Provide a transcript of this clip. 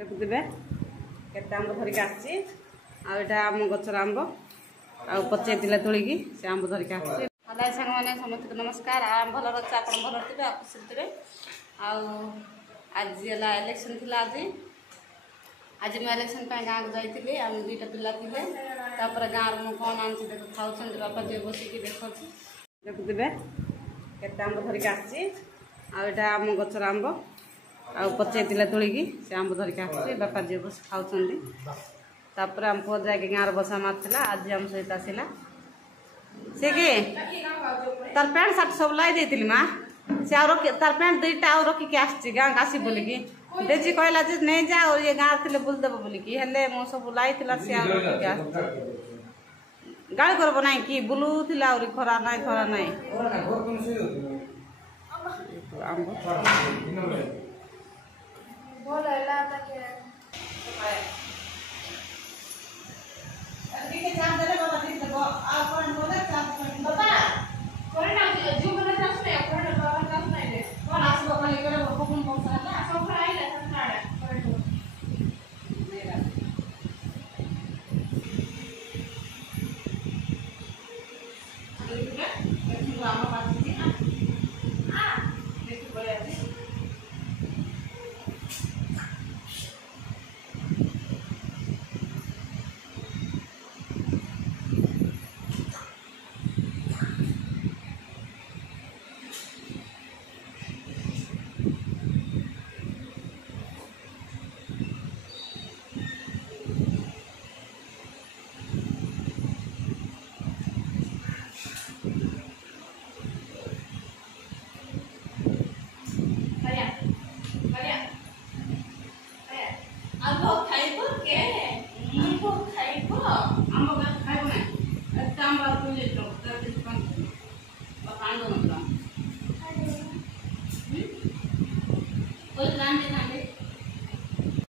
देखुवे केते आंब धरिक आसी आम गचर आंब पचे तोलिकी से आंब धरिक आसी सांग मैंने समस्त नमस्कार आम भल अच्छे आप भल थे खुशी आज इलेक्शन थी आज मुझे इलेक्शन गाँव को जाइए आम दुईटा पिला थे गाँव में कौन आनी देख खाऊ बापा जी बसिक देखा देखुवे केते आंब धरिक आसी आम गचर आंब पचे तोलिकी से आंब धरिक आसी बापा जी बस खाऊपर आम पुआ जाके गाँव बसा मार्ला आज आम सहित आसला से कि तार पैंट सार्ट सब लाई देती माँ से तार पैंट दुईटा आउ रखिक आसी गाँव आसी बोलिकी देजी कहला नहीं जा और ये गाँव थे बुलदेव बोलिकी हेले मो सब लाई सी गाड़ी करब ना कि बुलूला खरा ना खरा ना